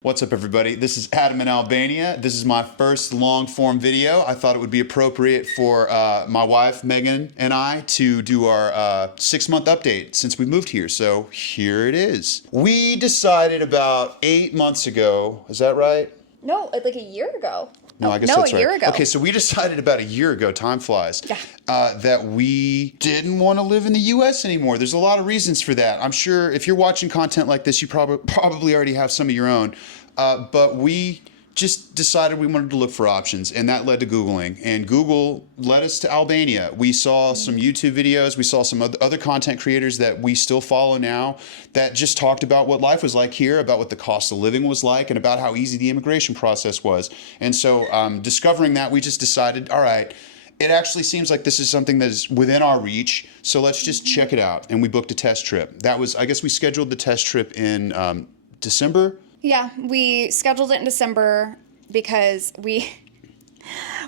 What's up, everybody? This is Adam in Albania. This is my first long-form video. I thought it would be appropriate for my wife, Megan, and I to do our 6-month update since we moved here. So here it is. We decided about 8 months ago, is that right? No, like a year ago. No, I guess that's right. A year ago. Okay, so we decided about a year ago, time flies, that we didn't want to live in the U.S. anymore. There's a lot of reasons for that. I'm sure if you're watching content like this, you probably already have some of your own. But we just decided we wanted to look for options, and that led to Googling. And Google led us to Albania. We saw some YouTube videos. We saw some other content creators that we still follow now that just talked about what life was like here, about what the cost of living was like, and about how easy the immigration process was. And so discovering that, we just decided, all right, it actually seems like this is something that is within our reach, so let's just check it out. And we booked a test trip. That was, I guess we scheduled the test trip in December. Yeah, we scheduled it in December because we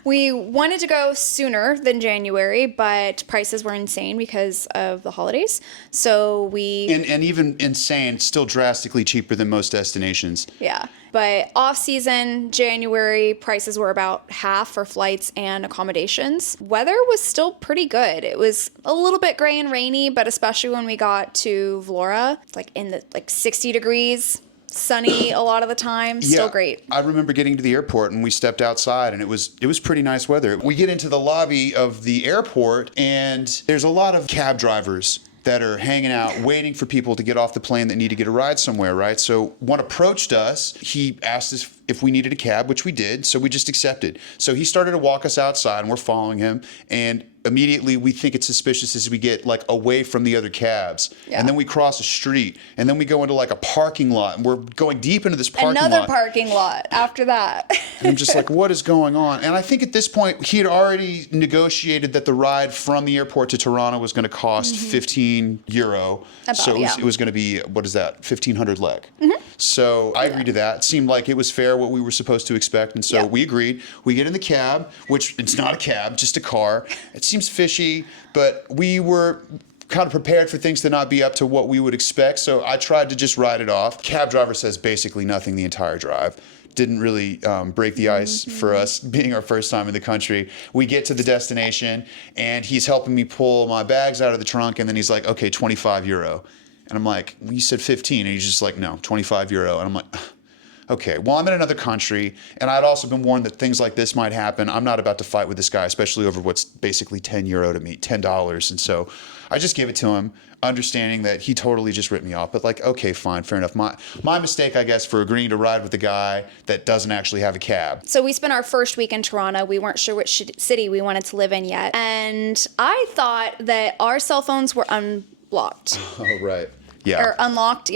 wanted to go sooner than January, but prices were insane because of the holidays. So we... And even insane, still drastically cheaper than most destinations. Yeah, but off-season, January, prices were about half for flights and accommodations. Weather was still pretty good. It was a little bit gray and rainy, but especially when we got to Vlorë, it's like in the 60 degrees. Sunny a lot of the time, still great. I remember getting to the airport and we stepped outside and it was pretty nice weather. We get into the lobby of the airport and there's a lot of cab drivers that are hanging out waiting for people to get off the plane that need to get a ride somewhere, right? So one approached us. He asked us if we needed a cab, which we did, so we just accepted. So he started to walk us outside and we're following him, and immediately we think it's suspicious as we get like away from the other cabs. And then we cross a street and then we go into like a parking lot and we're going deep into this parking lot. Another parking lot after that. And I'm just like, what is going on? And I think at this point he had already negotiated that the ride from the airport to Tirana was going to cost €15. So it was going to be, what is that, 1,500 leg. So I agreed to that. It seemed like it was fair, what we were supposed to expect. And so we agreed. We get in the cab, which it's not a cab, just a car. It seems fishy, but we were kind of prepared for things to not be up to what we would expect. So I tried to just ride it off. Cab driver says basically nothing the entire drive. Didn't really break the ice for us being our first time in the country. We get to the destination and he's helping me pull my bags out of the trunk. And then he's like, okay, €25. And I'm like, well, you said 15. And he's just like, no, €25. And I'm like, okay, well, I'm in another country, and I'd also been warned that things like this might happen. I'm not about to fight with this guy, especially over what's basically €10 to me, $10. And so I just gave it to him, understanding that he totally just ripped me off. But like, okay, fine, fair enough. My mistake, I guess, for agreeing to ride with the guy that doesn't actually have a cab. So we spent our first week in Tirana. We weren't sure which city we wanted to live in yet. And I thought that our cell phones were unblocked. Oh, right. Yeah. Or unlocked,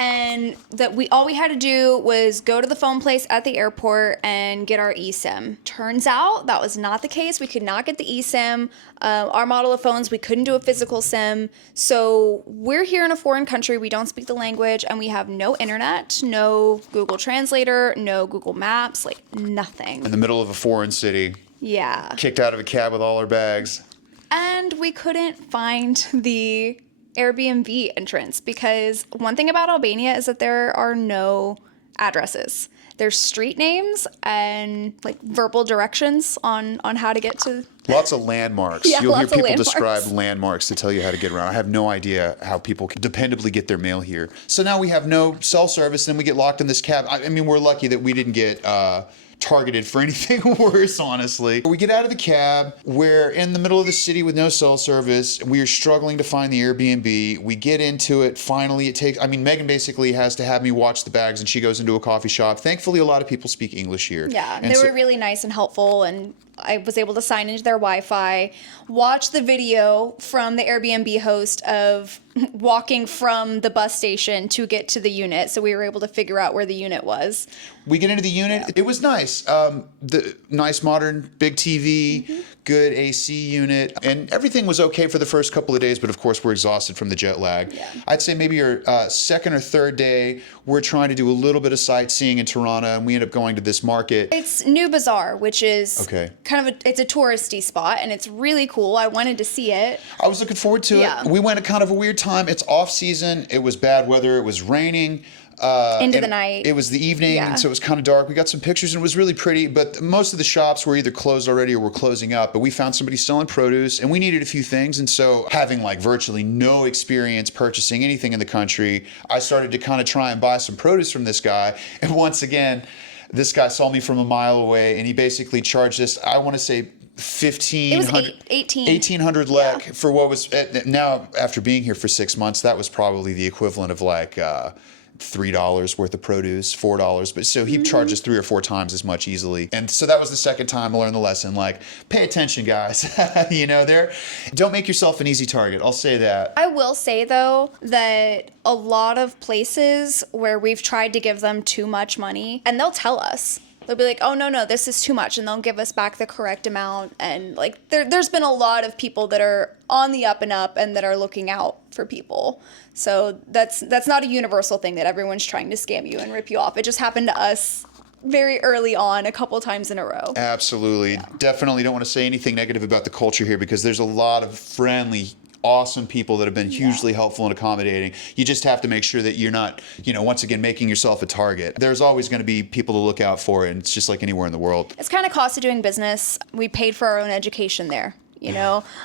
and that all we had to do was go to the phone place at the airport and get our eSIM. Turns out that was not the case. We could not get the eSIM. Our model of phones, we couldn't do a physical SIM. So we're here in a foreign country. We don't speak the language, and we have no internet, no Google Translator, no Google Maps, like nothing. In the middle of a foreign city. Yeah. Kicked out of a cab with all our bags. And we couldn't find the Airbnb entrance, because one thing about Albania is that there are no addresses. There's street names and like verbal directions on how to get to. Lots of landmarks. Yeah, You'll hear lots of people landmarks. describe landmarks to tell you how to get around. I have no idea how people can dependably get their mail here. So now we have no cell service, and we get locked in this cab. I mean, we're lucky that we didn't get targeted for anything worse, honestly. We get out of the cab. We're in the middle of the city with no cell service. We are struggling to find the Airbnb. We get into it. Finally, Megan basically has to have me watch the bags, and she goes into a coffee shop. Thankfully, a lot of people speak English here. Yeah, they were really nice and helpful, and I was able to sign into their Wi-Fi, watch the video from the Airbnb host of walking from the bus station to get to the unit. So we were able to figure out where the unit was. We get into the unit. Yeah. It was nice. The nice modern big TV, good AC unit, and everything was okay for the first couple of days, but of course we're exhausted from the jet lag. Yeah. I'd say maybe our second or third day, we're trying to do a little bit of sightseeing in Tirana, and we end up going to this market. It's New Bazaar, which is kind of it's a touristy spot, and it's really cool. I wanted to see it. I was looking forward to it. We went at kind of a weird time. It's off season. It was bad weather. It was raining. Into the night. It was the evening, Yeah. and so it was kind of dark. We got some pictures, and it was really pretty, but most of the shops were either closed already or were closing up. But we found somebody selling produce, and we needed a few things. And so, having like virtually no experience purchasing anything in the country, I started to kind of try and buy some produce from this guy. And once again, this guy saw me from a mile away, and he basically charged us, I want to say, 1,800 lek for what was, now after being here for 6 months, that was probably the equivalent of like $3 worth of produce, $4. But so he charged us 3 or 4 times as much easily. And so that was the second time I learned the lesson, like, pay attention, guys. Don't make yourself an easy target. I'll say that. I will say, though, that a lot of places where we've tried to give them too much money, and they'll tell us. They'll be like, oh, no, this is too much. And they'll give us back the correct amount. And like, there's been a lot of people that are on the up and up and that are looking out for people. So that's not a universal thing that everyone's trying to scam you and rip you off. It just happened to us very early on, a couple times in a row. Absolutely. Yeah. Definitely don't want to say anything negative about the culture here, because there's a lot of friendly, awesome people that have been hugely helpful and accommodating. You just have to make sure that you're not, once again, making yourself a target. There's always going to be people to look out for, and it's just like anywhere in the world. It's kind of cost of doing business. We paid for our own education there.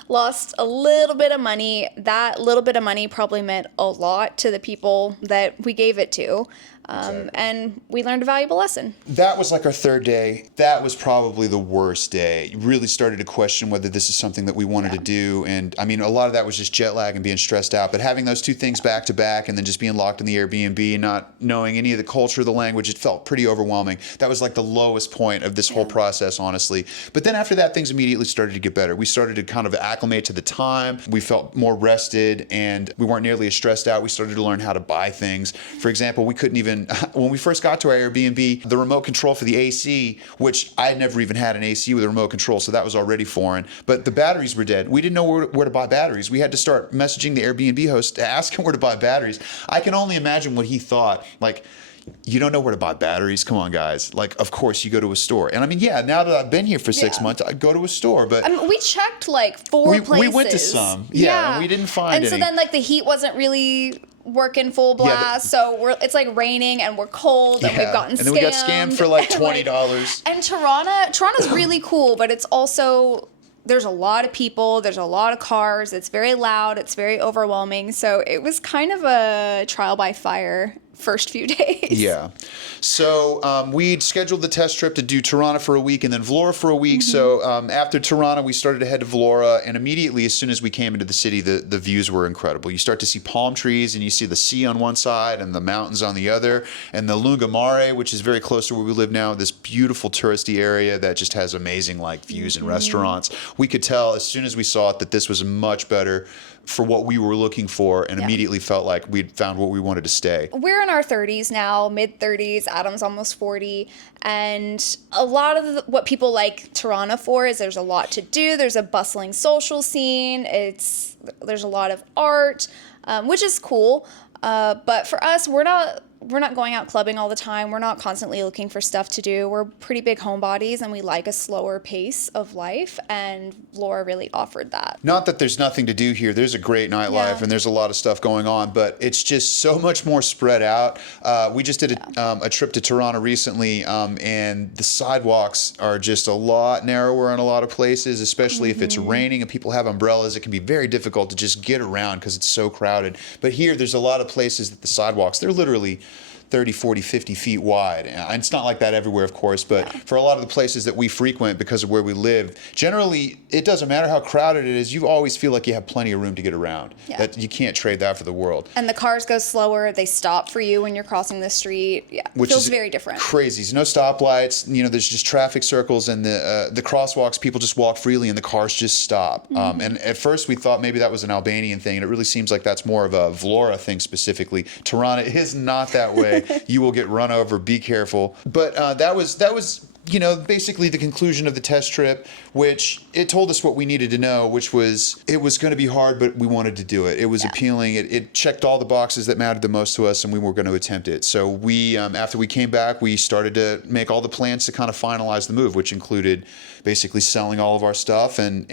Lost a little bit of money. That little bit of money probably meant a lot to the people that we gave it to. Exactly. And we learned a valuable lesson. That was like our third day. That was probably the worst day. You really started to question whether this is something that we wanted to do. And I mean, a lot of that was just jet lag and being stressed out. But having those two things back to back, and then just being locked in the Airbnb and not knowing any of the culture, the language, it felt pretty overwhelming. That was like the lowest point of this whole process, honestly. But then after that, things immediately started to get better. We started to kind of acclimate to the time. We felt more rested, and we weren't nearly as stressed out. We started to learn how to buy things. For example, we couldn't even, when we first got to our Airbnb, the remote control for the AC, which I had never even had an AC with a remote control, so that was already foreign, but the batteries were dead. We didn't know where to buy batteries. We had to start messaging the Airbnb host to ask him where to buy batteries. I can only imagine what he thought. Like, you don't know where to buy batteries? Come on, guys. Like, of course you go to a store. And I mean, now that I've been here for 6 months, I go to a store, but... I mean, we checked like 4 places. We went to some. And we didn't find any. And so then like the heat wasn't really working full blast, so it's like raining and we're cold and we've gotten scammed. And then we got scammed for like $20. And Toronto's really cool, but it's also... There's a lot of people, there's a lot of cars, it's very loud, it's very overwhelming. So it was kind of a trial by fire first few days. Yeah. So we'd scheduled the test trip to do Toronto for a week and then Vlorë for a week. So after Toronto, we started to head to Vlorë, and immediately as soon as we came into the city, the views were incredible. You start to see palm trees, and you see the sea on one side and the mountains on the other, and the Lungomare, which is very close to where we live now, this beautiful touristy area that just has amazing like views and restaurants. We could tell as soon as we saw it that this was much better for what we were looking for, and immediately felt like we'd found what we wanted to stay. We're in our 30s now, mid-30s. Adam's almost 40. And a lot of what people like Toronto for is there's a lot to do. There's a bustling social scene. There's a lot of art, which is cool. But for us, we're not going out clubbing all the time. We're not constantly looking for stuff to do. We're pretty big homebodies, and we like a slower pace of life, and Vlorë really offered that. Not that there's nothing to do here. There's a great nightlife, and there's a lot of stuff going on, but it's just so much more spread out. We just did a trip to Toronto recently, and the sidewalks are just a lot narrower in a lot of places, especially if it's raining and people have umbrellas. It can be very difficult to just get around because it's so crowded. But here, there's a lot of places that the sidewalks, they're literally 30, 40, 50 feet wide. And it's not like that everywhere, of course, but for a lot of the places that we frequent because of where we live, generally, it doesn't matter how crowded it is, you always feel like you have plenty of room to get around. That you can't trade that for the world. And the cars go slower, they stop for you when you're crossing the street. Which feels is very different. Crazy. There's no stoplights, there's just traffic circles, and the crosswalks, people just walk freely and the cars just stop. And at first we thought maybe that was an Albanian thing, and it really seems like that's more of a Vlorë thing specifically. Toronto is not that way. You will get run over. Be careful. But that was basically the conclusion of the test trip, which it told us what we needed to know, which was it was going to be hard, but we wanted to do it. It was appealing. It checked all the boxes that mattered the most to us, and we were going to attempt it. So we, after we came back, we started to make all the plans to kind of finalize the move, which included basically selling all of our stuff and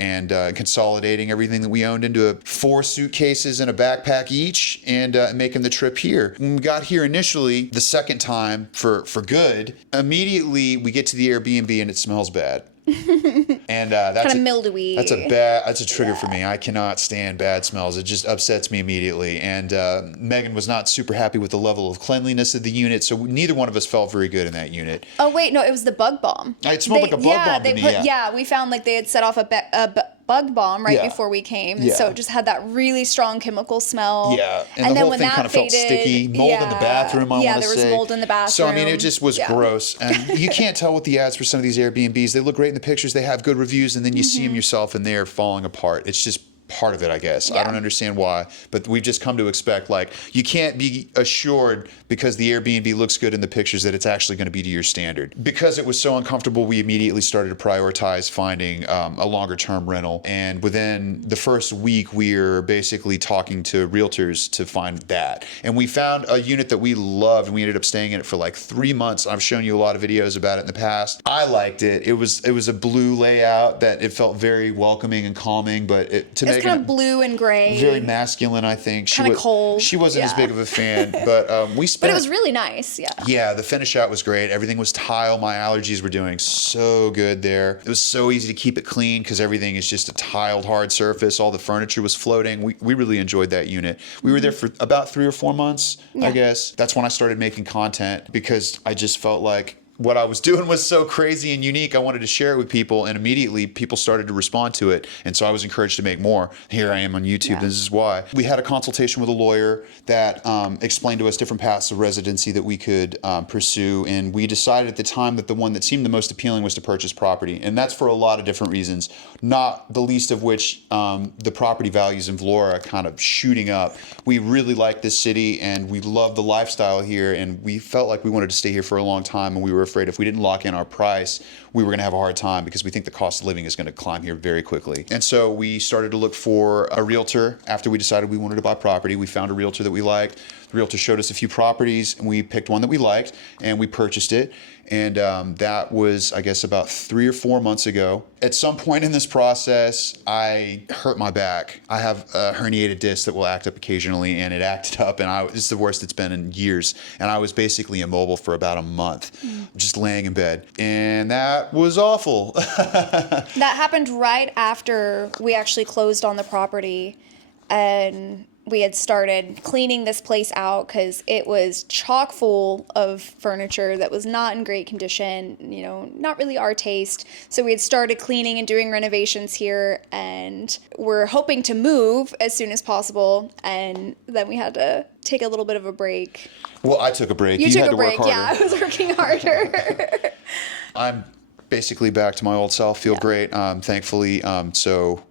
consolidating everything that we owned into 4 suitcases and a backpack each, and making the trip here. When we got here initially, the second time for good, immediately we get to the Airbnb and it smells bad. And that's kind of mildewy. That's a trigger for me. I cannot stand bad smells. It just upsets me immediately. And Megan was not super happy with the level of cleanliness of the unit, so neither one of us felt very good in that unit. Oh wait, no, it was the bug bomb. It smelled like a bug bomb to me. We found like they had set off a bug bomb before we came, and so it just had that really strong chemical smell. Yeah, and the whole thing kind of felt sticky. Mold in the bathroom, I want to say. Yeah, there was mold in the bathroom. So, I mean, it just was gross. And you can't tell with the ads for some of these Airbnbs. They look great in the pictures. They have good reviews, and then you see them yourself, and they're falling apart. It's just part of it, I guess. I don't understand why, but we've just come to expect, like, you can't be assured because the Airbnb looks good in the pictures that it's actually going to be to your standard. Because it was so uncomfortable, we immediately started to prioritize finding a longer term rental. And within the first week, we're basically talking to realtors to find that. And we found a unit that we loved, and we ended up staying in it for like 3 months. I've shown you a lot of videos about it in the past. I liked it. It was a blue layout that it felt very welcoming and calming, but to Megan, kind of blue and gray. Very masculine, I think. Kind of cold. She wasn't as big of a fan, but we spent. But it was really nice, yeah. Yeah, the finish out was great. Everything was tile. My allergies were doing so good there. It was so easy to keep it clean because everything is just a tiled hard surface. All the furniture was floating. We really enjoyed that unit. We were there for about 3 or 4 months, I guess. That's when I started making content because I just felt like what I was doing was so crazy and unique. I wanted to share it with people, and immediately people started to respond to it. And so I was encouraged to make more. Here I am on YouTube. Yeah. This is why. We had a consultation with a lawyer that explained to us different paths of residency that we could pursue. And we decided at the time that the one that seemed the most appealing was to purchase property. And that's for a lot of different reasons, not the least of which the property values in Vlorë are kind of shooting up. We really like this city, and we love the lifestyle here. And we felt like we wanted to stay here for a long time, and we were afraid if we didn't lock in our price, we were going to have a hard time because we think the cost of living is going to climb here very quickly. And so we started to look for a realtor after we decided we wanted to buy property. We found a realtor that we liked. The realtor showed us a few properties, and we picked one that we liked, and we purchased it. And that was, I guess, about 3 or 4 months ago. At some point in this process, I hurt my back. I have a herniated disc that will act up occasionally, and it acted up, and it's the worst it's been in years. And I was basically immobile for about a month, just laying in bed. And that was awful. That happened right after we actually closed on the property, and we had started cleaning this place out because it was chock full of furniture that was not in great condition, not really our taste. So we had started cleaning and doing renovations here, and we're hoping to move as soon as possible. And then we had to take a little bit of a break. Well, I took a break. You took had a to break, work harder. yeah. I was working harder. I'm basically back to my old self. Feel great, thankfully. So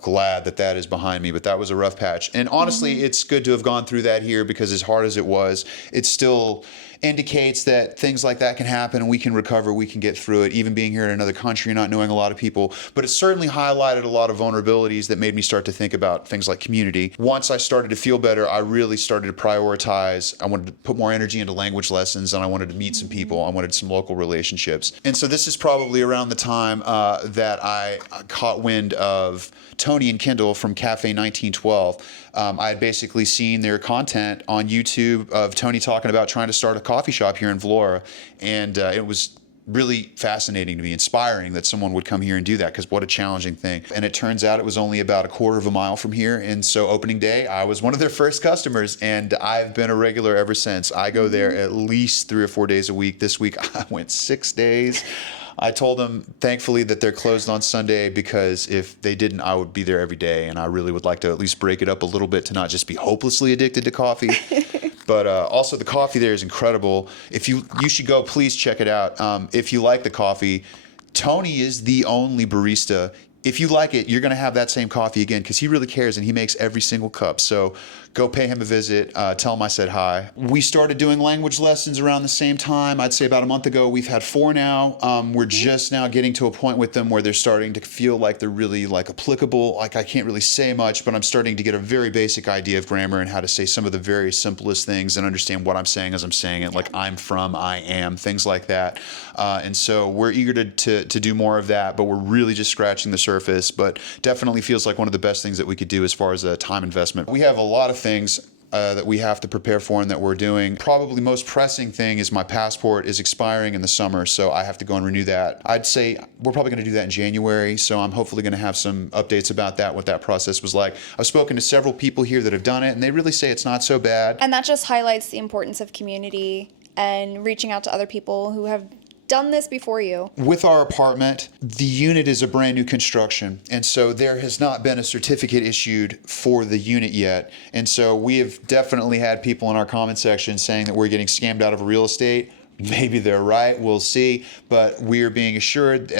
glad that is behind me, but that was a rough patch. And honestly, it's good to have gone through that here because as hard as it was, it still indicates that things like that can happen and we can recover, we can get through it, even being here in another country, not knowing a lot of people. But it certainly highlighted a lot of vulnerabilities that made me start to think about things like community. Once I started to feel better, I really started to prioritize. I wanted to put more energy into language lessons, and I wanted to meet some people. I wanted some local relationships. And so this is probably around the time that I caught wind of Tony and Kendall from Cafe 1912. I had basically seen their content on YouTube of Tony talking about trying to start a coffee shop here in Vlorë, and it was really fascinating to me, inspiring that someone would come here and do that, because what a challenging thing. And it turns out it was only about a quarter of a mile from here, and so opening day, I was one of their first customers, and I've been a regular ever since. I go there at least 3 or 4 days a week. This week I went 6 days. I told them, thankfully, that they're closed on Sunday, because if they didn't, I would be there every day, and I really would like to at least break it up a little bit to not just be hopelessly addicted to coffee. But also the coffee there is incredible. If you should go, please check it out. If you like the coffee, Tony is the only barista if you like it, you're going to have that same coffee again because he really cares and he makes every single cup. So go pay him a visit. Tell him I said hi. We started doing language lessons around the same time. I'd say about a month ago. We've had 4 now. We're just now getting to a point with them where they're starting to feel like they're really like applicable. Like I can't really say much, but I'm starting to get a very basic idea of grammar and how to say some of the very simplest things and understand what I'm saying as I'm saying it. Like I'm from, I am, things like that. And so we're eager to do more of that, but we're really just scratching the surface. But definitely feels like one of the best things that we could do as far as a time investment. We have a lot of things that we have to prepare for and that we're doing. Probably most pressing thing is my passport is expiring in the summer, so I have to go and renew that. I'd say we're probably going to do that in January, so I'm hopefully going to have some updates about that, what that process was like. I've spoken to several people here that have done it, and they really say it's not so bad. And that just highlights the importance of community and reaching out to other people who have done this before you. With our apartment, the unit is a brand new construction, and so there has not been a certificate issued for the unit yet. And so we have definitely had people in our comment section saying that we're getting scammed out of real estate. Maybe they're right, we'll see, but we are being assured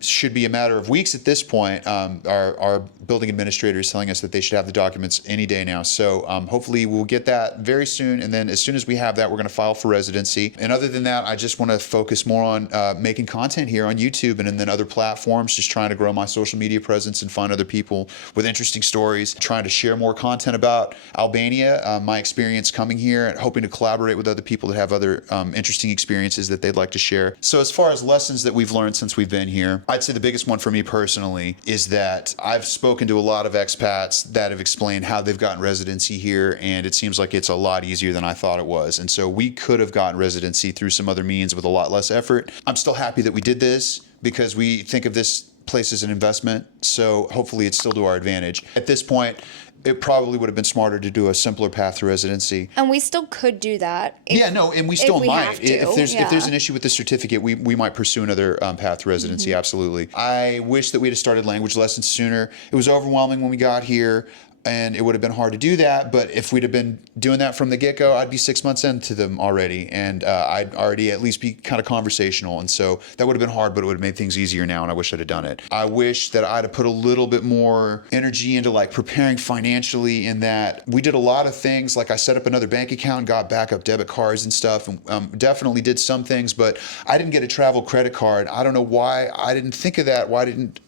should be a matter of weeks at this point. Our building administrator is telling us that they should have the documents any day now. So hopefully we'll get that very soon, and then as soon as we have that, we're going to file for residency. And other than that, I just want to focus more on making content here on YouTube and then other platforms, just trying to grow my social media presence and find other people with interesting stories, trying to share more content about Albania, my experience coming here, and hoping to collaborate with other people that have other interesting experiences that they'd like to share. So as far as lessons that we've learned since we've been here, I'd say the biggest one for me personally is that I've spoken to a lot of expats that have explained how they've gotten residency here, and it seems like it's a lot easier than I thought it was. And so we could have gotten residency through some other means with a lot less effort. I'm still happy that we did this because we think of this place as an investment, so hopefully it's still to our advantage. At this point, it probably would have been smarter to do a simpler path to residency. And we still could do that. And we still might. If there's an issue with the certificate, we might pursue another path to residency, absolutely. I wish that we'd have started language lessons sooner. It was overwhelming when we got here, and it would have been hard to do that, but if we'd have been doing that from the get-go, I'd be 6 months into them already, and I'd already at least be kind of conversational, and so that would have been hard, but it would have made things easier now, and I wish I'd have done it. I wish that I'd have put a little bit more energy into like preparing financially, in that we did a lot of things, like I set up another bank account, got backup debit cards and stuff, and definitely did some things, but I didn't get a travel credit card. I don't know why I didn't think of that,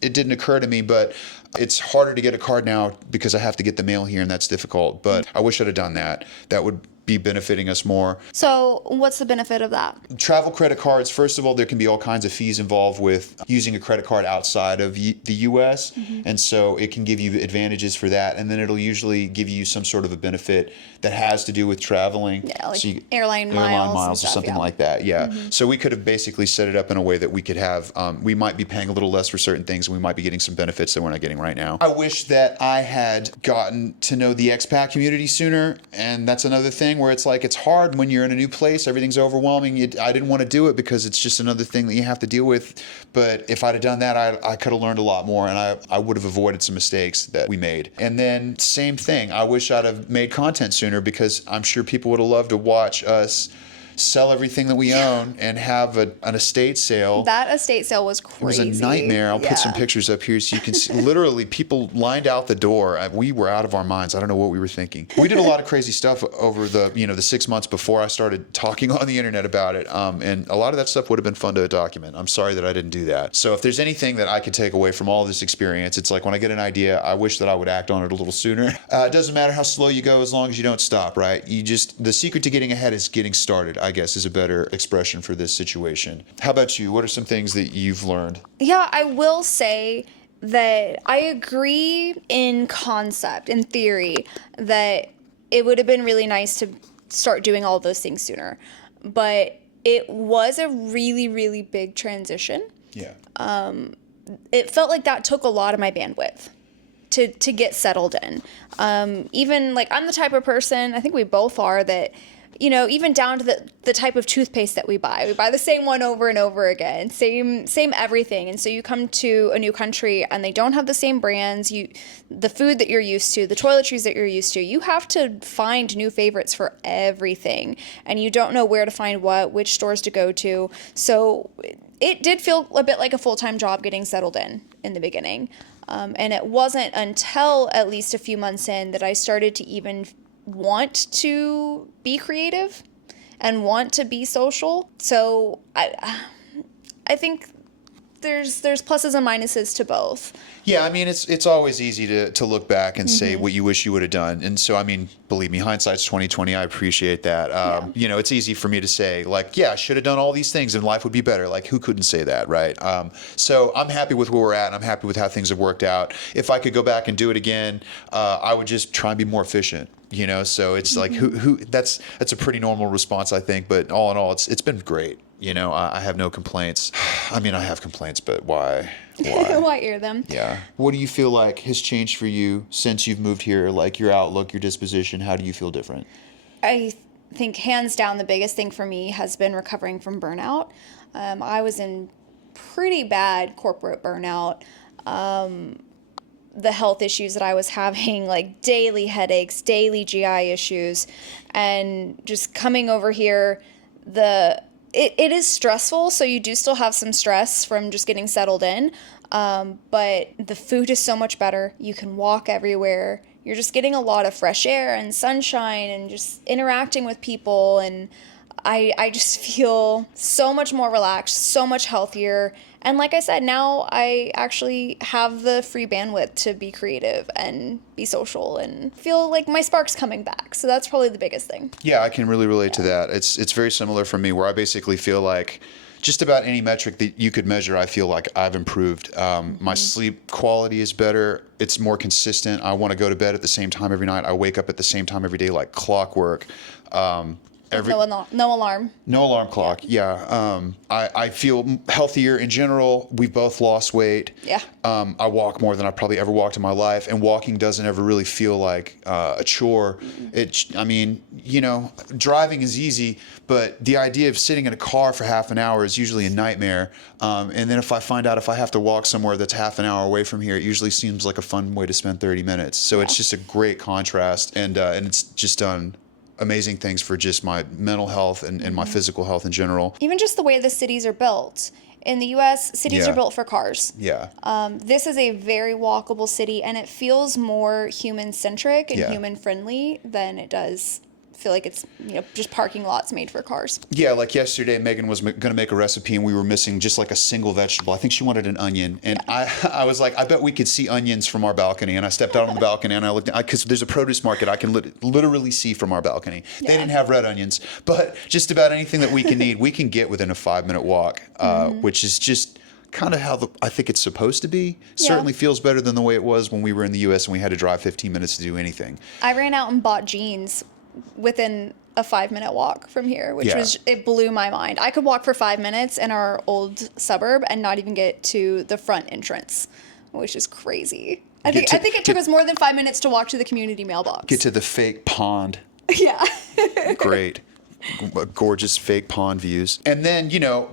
it didn't occur to me, but it's harder to get a card now because I have to get the mail here, and that's difficult. But I wish I'd have done that. That would be benefiting us more. So what's the benefit of that? Travel credit cards, first of all, there can be all kinds of fees involved with using a credit card outside of the US. And so it can give you advantages for that. And then it'll usually give you some sort of a benefit that has to do with traveling. Yeah, like so airline miles or something like that. Yeah. So we could have basically set it up in a way that we could have, we might be paying a little less for certain things, and we might be getting some benefits that we're not getting right now. I wish that I had gotten to know the expat community sooner. And that's another thing where it's like, it's hard when you're in a new place, everything's overwhelming. I didn't want to do it because it's just another thing that you have to deal with. But if I'd have done that, I could have learned a lot more, and I would have avoided some mistakes that we made. And then same thing, I wish I'd have made content sooner, because I'm sure people would have loved to watch us sell everything that we own and have an estate sale. That estate sale was crazy. It was a nightmare. I'll put some pictures up here so you can see. Literally, people lined out the door. We were out of our minds. I don't know what we were thinking. We did a lot of crazy stuff over the 6 months before I started talking on the internet about it. And a lot of that stuff would have been fun to document. I'm sorry that I didn't do that. So if there's anything that I could take away from all this experience, it's like when I get an idea, I wish that I would act on it a little sooner. It doesn't matter how slow you go as long as you don't stop, right? The secret to getting ahead is getting started, I guess, is a better expression for this situation. How about you? What are some things that you've learned? Yeah, I will say that I agree in concept, in theory, that it would have been really nice to start doing all of those things sooner. But it was a really, really big transition. Yeah. It felt like that took a lot of my bandwidth to get settled in. Even like, I'm the type of person, I think we both are, that even down to the type of toothpaste that we buy. We buy the same one over and over again, same everything. And so you come to a new country and they don't have the same brands, the food that you're used to, the toiletries that you're used to. You have to find new favorites for everything. And you don't know where to find which stores to go to. So it did feel a bit like a full-time job getting settled in the beginning. And it wasn't until at least a few months in that I started to even want to be creative and want to be social. So I think there's pluses and minuses to both. Yeah, I mean, it's always easy to look back and say what you wish you would have done. And so, I mean, believe me, hindsight's 20/20. I appreciate that. You know, it's easy for me to say, like, yeah, I should have done all these things and life would be better. Like, who couldn't say that, right? So I'm happy with where we're at, and I'm happy with how things have worked out. If I could go back and do it again, I would just try and be more efficient. You know, so it's like that's a pretty normal response, I think. But all in all, it's been great. You know, I have no complaints. I mean, I have complaints, but why? Why air them? Yeah. What do you feel like has changed for you since you've moved here? Like your outlook, your disposition, how do you feel different? I think hands down the biggest thing for me has been recovering from burnout. I was in pretty bad corporate burnout. The health issues that I was having, like daily headaches, daily GI issues, and just coming over here, it is stressful, so you do still have some stress from just getting settled in, but the food is so much better. You can walk everywhere. You're just getting a lot of fresh air and sunshine and just interacting with people, and I just feel so much more relaxed, so much healthier. And like I said, now I actually have the free bandwidth to be creative and be social and feel like my spark's coming back. So that's probably the biggest thing. Yeah, I can really relate to that. It's very similar for me, where I basically feel like just about any metric that you could measure, I feel like I've improved. My sleep quality is better. It's more consistent. I want to go to bed at the same time every night. I wake up at the same time every day, like clockwork. No alarm. No alarm clock. Yeah. I feel healthier in general. We've both lost weight. Yeah. I walk more than I've probably ever walked in my life, and walking doesn't ever really feel like a chore. I mean, you know, driving is easy, but the idea of sitting in a car for half an hour is usually a nightmare. And then if I find out if I have to walk somewhere that's half an hour away from here, it usually seems like a fun way to spend 30 minutes. So it's just a great contrast, and it's just done amazing things for just my mental health and my physical health in general. Even just the way the cities are built. In the U.S., cities are built for cars. Yeah. This is a very walkable city, and it feels more human-centric and human-friendly than it does feel like it's, you know, just parking lots made for cars. Yeah, like yesterday, Megan was going to make a recipe, and we were missing just like a single vegetable. I think she wanted an onion, and I was like, I bet we could see onions from our balcony. And I stepped out on the balcony, and I looked, because there's a produce market I can literally see from our balcony. They didn't have red onions, but just about anything that we can need, we can get within a 5-minute walk, which is just kind of how I think it's supposed to be. Certainly feels better than the way it was when we were in the U.S. and we had to drive 15 minutes to do anything. I ran out and bought jeans within a 5-minute walk from here, which it blew my mind. I could walk for 5 minutes in our old suburb and not even get to the front entrance, which is crazy. I think it took us more than 5 minutes to walk to the community mailbox. Get to the fake pond. Yeah. Great. Gorgeous fake pond views. And then, you know,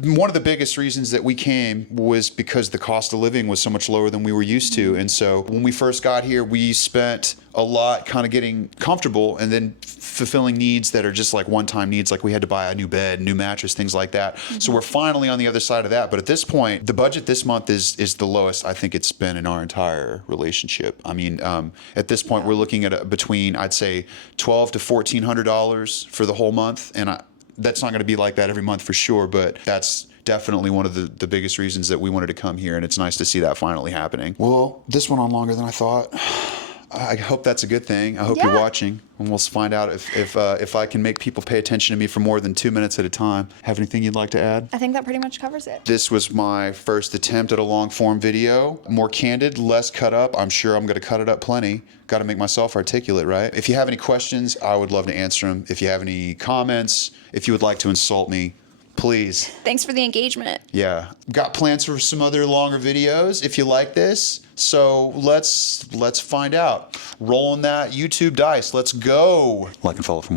one of the biggest reasons that we came was because the cost of living was so much lower than we were used to. And so when we first got here, we spent a lot kind of getting comfortable and then fulfilling needs that are just like one-time needs, like we had to buy a new bed, new mattress, things like that. So we're finally on the other side of that. But at this point, the budget this month is the lowest I think it's been in our entire relationship. I mean, at this point, we're looking at between, I'd say, $1,200 to $1,400 for the whole month. And that's not going to be like that every month for sure, but that's definitely one of the biggest reasons that we wanted to come here, and it's nice to see that finally happening. Well, this went on longer than I thought. I hope that's a good thing. I hope you're watching, and we'll find out if I can make people pay attention to me for more than 2 minutes at a time. Have anything you'd like to add? I think that pretty much covers it. This was my first attempt at a long-form video. More candid, less cut up. I'm sure I'm going to cut it up plenty. Got to make myself articulate, right? If you have any questions, I would love to answer them. If you have any comments, if you would like to insult me, please. Thanks for the engagement. Yeah. Got plans for some other longer videos if you like this. So let's find out. Rolling that YouTube dice. Let's go. Like and follow for more.